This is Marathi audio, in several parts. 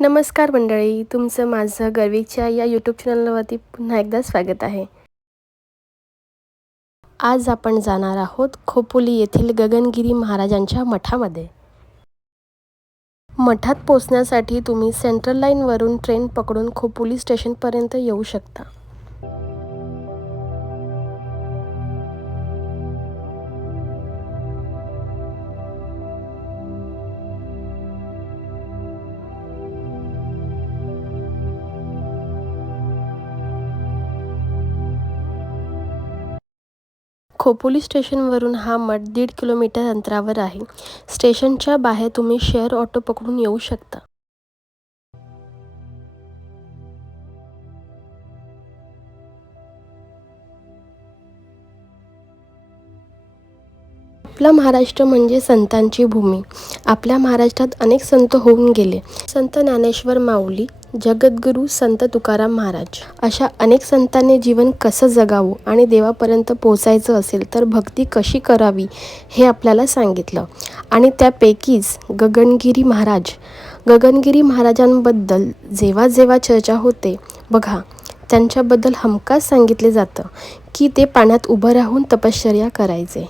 नमस्कार मंडळी, तुमचं माझं गर्विकच्या या यूट्यूब चॅनलवरती पुन्हा एकदा स्वागत आहे. आज आपण जाणार आहोत खोपोली येथील गगनगिरी महाराजांच्या मठामध्ये. मठात पोचण्यासाठी तुम्ही सेंट्रल लाईनवरून ट्रेन पकडून खोपोली स्टेशनपर्यंत येऊ शकता. खोपोली स्टेशनवरून हा मठ 1.5 किलोमीटर अंतरावर आहे. स्टेशनच्या बाहेर तुम्ही शेअर ऑटो पकडून येऊ शकता. आपला महाराष्ट्र म्हणजे संतांची भूमी. आपल्या महाराष्ट्रात अनेक संत होऊन गेले. संत ज्ञानेश्वर माऊली, जगद्गुरू संत तुकाराम महाराज, अशा अनेक संतांनी जीवन कसं जगावं आणि देवापर्यंत पोचायचं असेल तर भक्ती कशी करावी हे आपल्याला सांगितलं. आणि त्यापैकीच गगनगिरी महाराजांबद्दल जेव्हा चर्चा होते बघा, त्यांच्याबद्दल हमखास सांगितले जातं की ते पाण्यात उभं राहून तपश्चर्या करायचे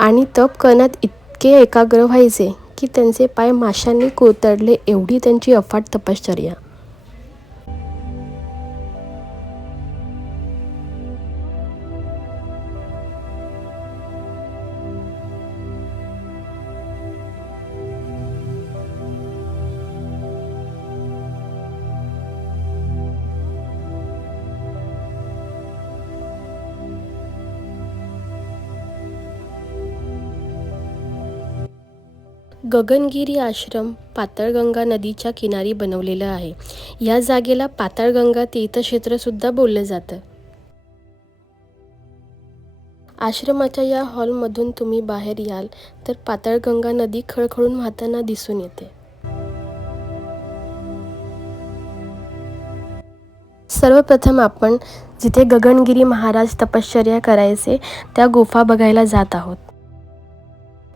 आणि तप करण्यात इतके एकाग्र व्हायचे की त्यांचे पाय माशांनी कोतडले, एवढी त्यांची अफाट तपश्चर्या. गगनगिरी आश्रम पाताळगंगा नदीच्या किनारी बनवलेलं आहे. या जागेला पाताळगंगा तीर्थक्षेत्रसुद्धा बोललं जातं. आश्रमाच्या या हॉलमधून तुम्ही बाहेर याल तर पाताळगंगा नदी खळखळून वाहताना दिसून येते. सर्वप्रथम आपण जिथे गगनगिरी महाराज तपश्चर्या करायचे त्या गुफा बघायला जात आहोत.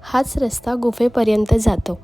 हाच रस्ता गुफेपर्यंत जातो.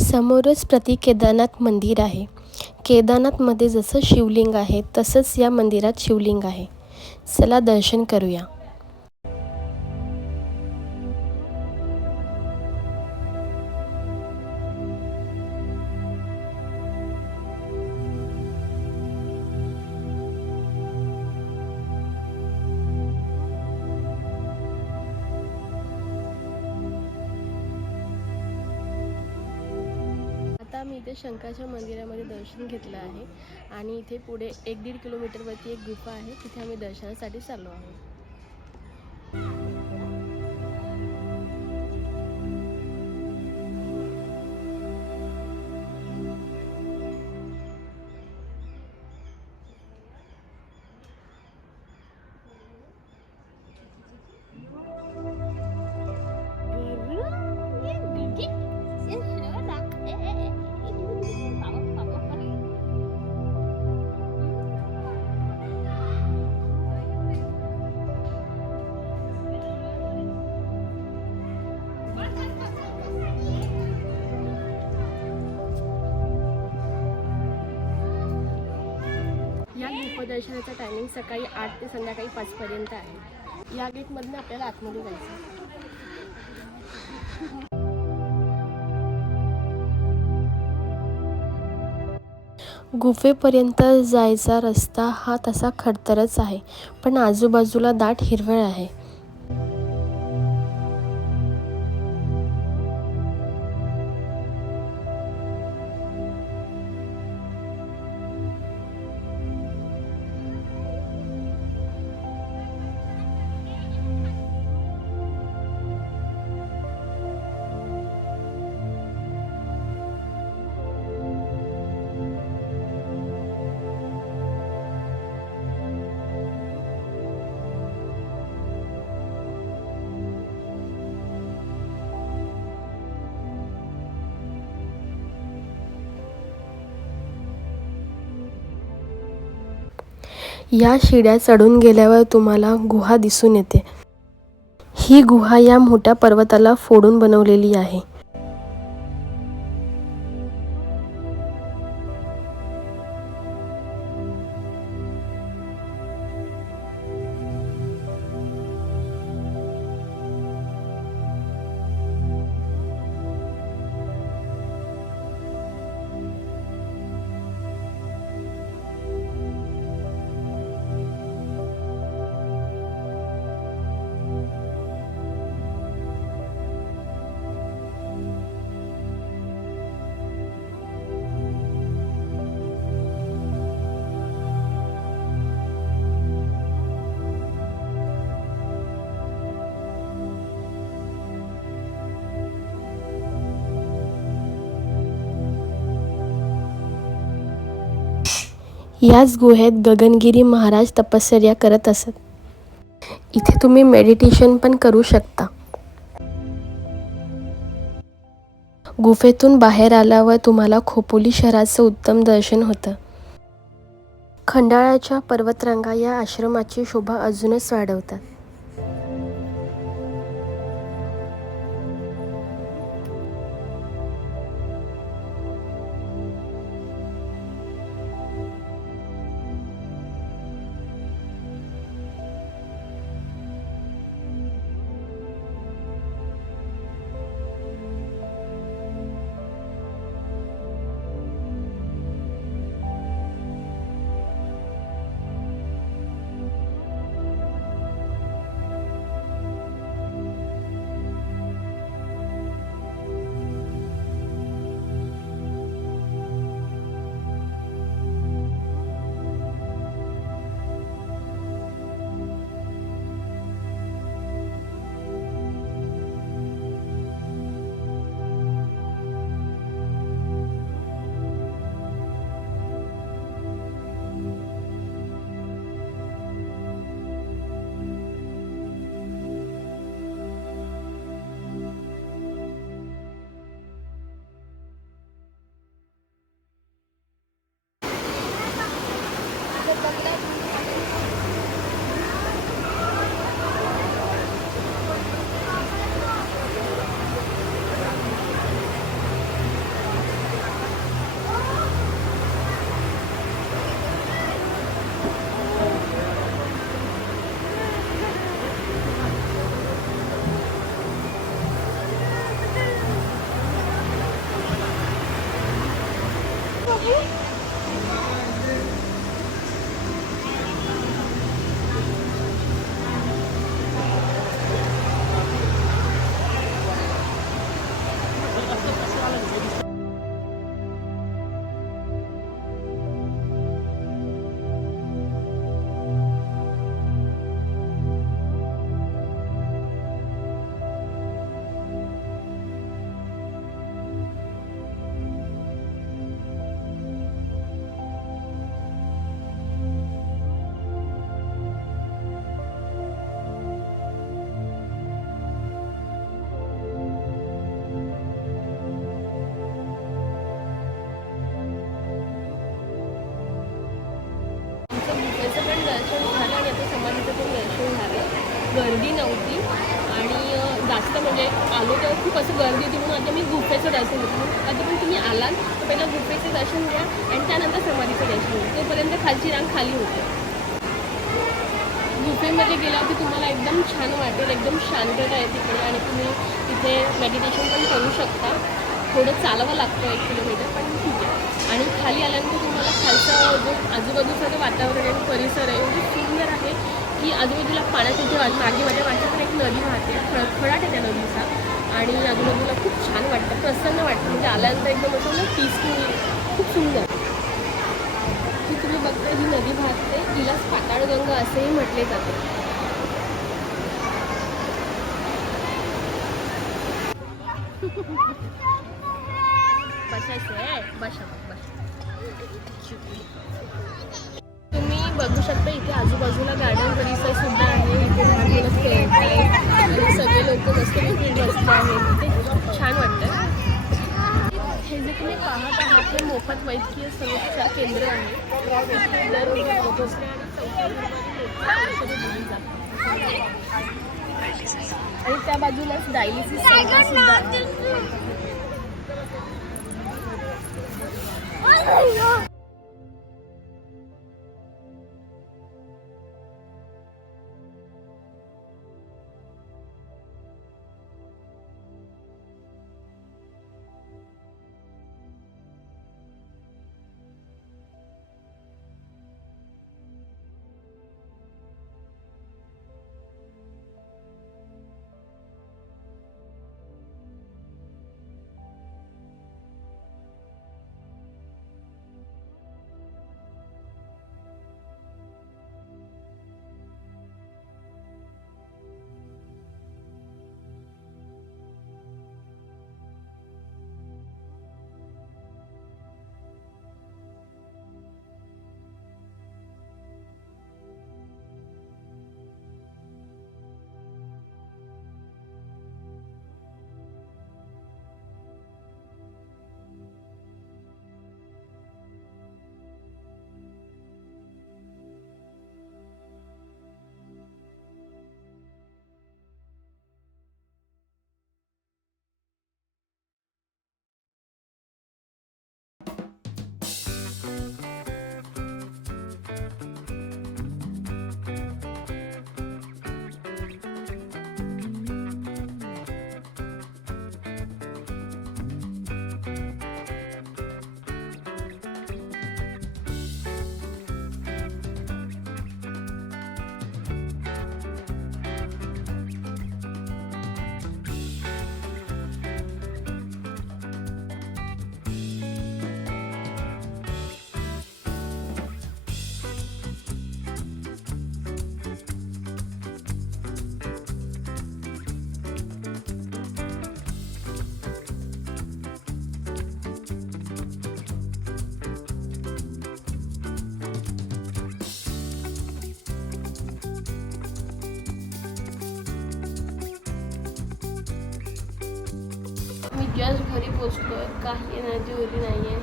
समोरच प्रति केदारनाथ मंदिर आहे. केदारनाथमध्ये जसं शिवलिंग आहे तसंच या मंदिरात शिवलिंग आहे. चला दर्शन करूया. आता मी इथे शंकराच्या मंदिरामध्ये दर्शन घेतलं आहे आणि इथे पुढे 1-1.5 किलोमीटरवरती एक गुफा आहे, तिथे आम्ही दर्शनासाठी चाललो आहोत. या गुफा टायमिंग सकाळी 8 ते संध्याकाळी 5 पर्यंत आहे. या गेटमधनं आपल्याला आतमध्ये जायचं. गुफेपर्यंत जायचा रस्ता हा तसा खडतरच आहे, पण आजूबाजूला दाट हिरवळ आहे. या शिड्या चढून गेल्यावर तुम्हाला गुहा दिसून येते. ही गुहा या मोठ्या पर्वताला फोडून बनवलेली आहे. याच गुहेत गगनगिरी महाराज तपश्चर्या करत असत. इथे तुम्ही मेडिटेशन पण करू शकता. गुफेतून बाहेर आल्यावर तुम्हाला खोपोली शहराचं उत्तम दर्शन होतं. खंडाळ्याच्या पर्वतरांगा या आश्रमाची शोभा अजूनच वाढवतात. गर्दी नव्हती आणि जास्त म्हणजे आलो तेव्हा खूप असं गर्दी होती म्हणून आता मी गुफेचं दर्शन घेतलं. आता पण तुम्ही आलात तर पहिला गुफेचं दर्शन घ्या आणि त्यानंतर समाधीचं दर्शन घ्या. तोपर्यंत खालची रांग खाली होते. गुफेमध्ये गेल्यावरती तुम्हाला एकदम छान वाटेल, एकदम शांतता आहे तिकडे आणि तुम्ही तिथे मेडिटेशन पण करू शकता. थोडं चालवावं लागतं 1 किलोमीटर पण ठीक आहे. आणि खाली आल्यानंतर तुम्हाला खालचा जो आजूबाजूचा जो वातावरण आणि परिसर आहे एवढं सुंदर आहे की आजूबाजूला पाण्याच्या जे मागे माझ्या पण एक नदी वाहते, खळखळाट आहे त्या नदीचा आणि आजूबाजूला खूप छान वाटतं, प्रसन्न वाटतं. म्हणजे आल्यानंतर एकदम असं ना पीसफुल, खूप सुंदर. की तुम्ही बघता ही नदी वाहते, तिलाच पाताळगंगा असेही म्हटले जाते. बसायचं आहे, बसा. तुम्ही बघू शकता इथे आजूबाजूला गार्डन परिसर सुद्धा आहे. इथे लहान मुलं खेळत आहेत आणि सगळे लोक मस्त बसले आहेत. इथे छान वाटतं. हे जे तुम्ही पाहत आहात हे मोफत वैद्यकीय संरक्षण केंद्र आहे. आणि त्या बाजूलाच डायलिसिस सेंटर सुद्धा आहे. मी जस्ट घरी पोचलोय, काही एनर्जी उरली नाहीये.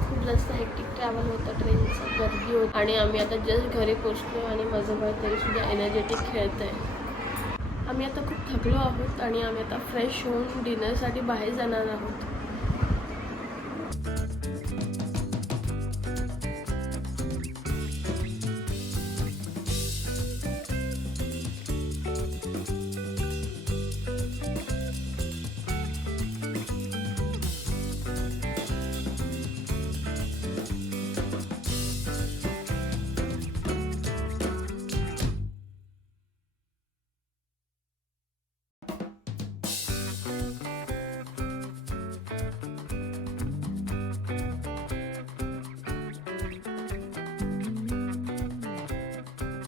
खूप जास्त हेक्टिक ट्रॅव्हल होतं, ट्रेनचं गर्दी होती आणि आम्ही आता जस्ट घरी पोचलो आणि माझं भाई तरीसुद्धा एनर्जेटिक खेळत आहे. आम्ही आता खूप थकलो आहोत आणि आम्ही आता फ्रेश होऊन डिनरसाठी बाहेर जाणार आहोत.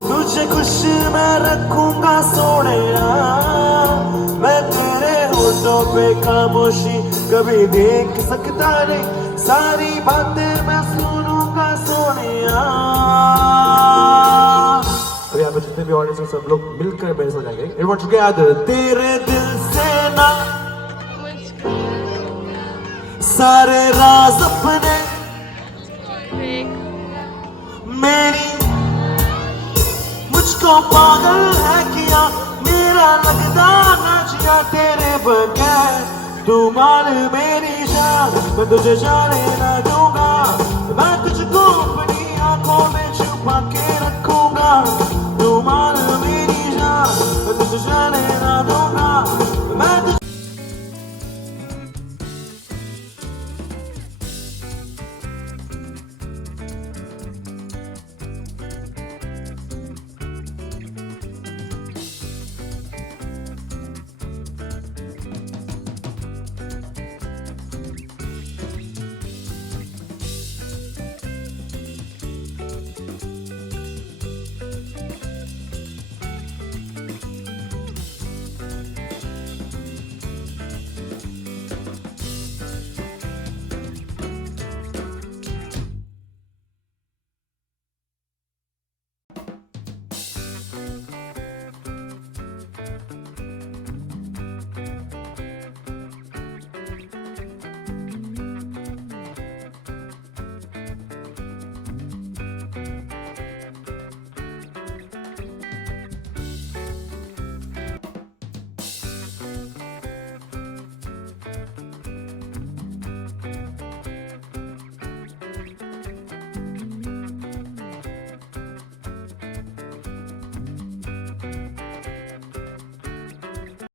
तुझे खुश मैं रखूंगा सोनिया, मैं तेरे होठों पे खामोशी कभी देख सकता नहीं, सारी बातें मैं सुनूंगा सोनिया. और यहाँ पे जितने भी ऑडियंस हैं सब लोग मिलकर मेरे साथ गाएंगे. Everyone together. तेरे दिल से ना सारे राज अपने मेरी मुझको पागल है किया, मेरा लगता ना जिया तेरे बगैर, तू मान मेरी जान, मैं तुझे जाने ना दूं.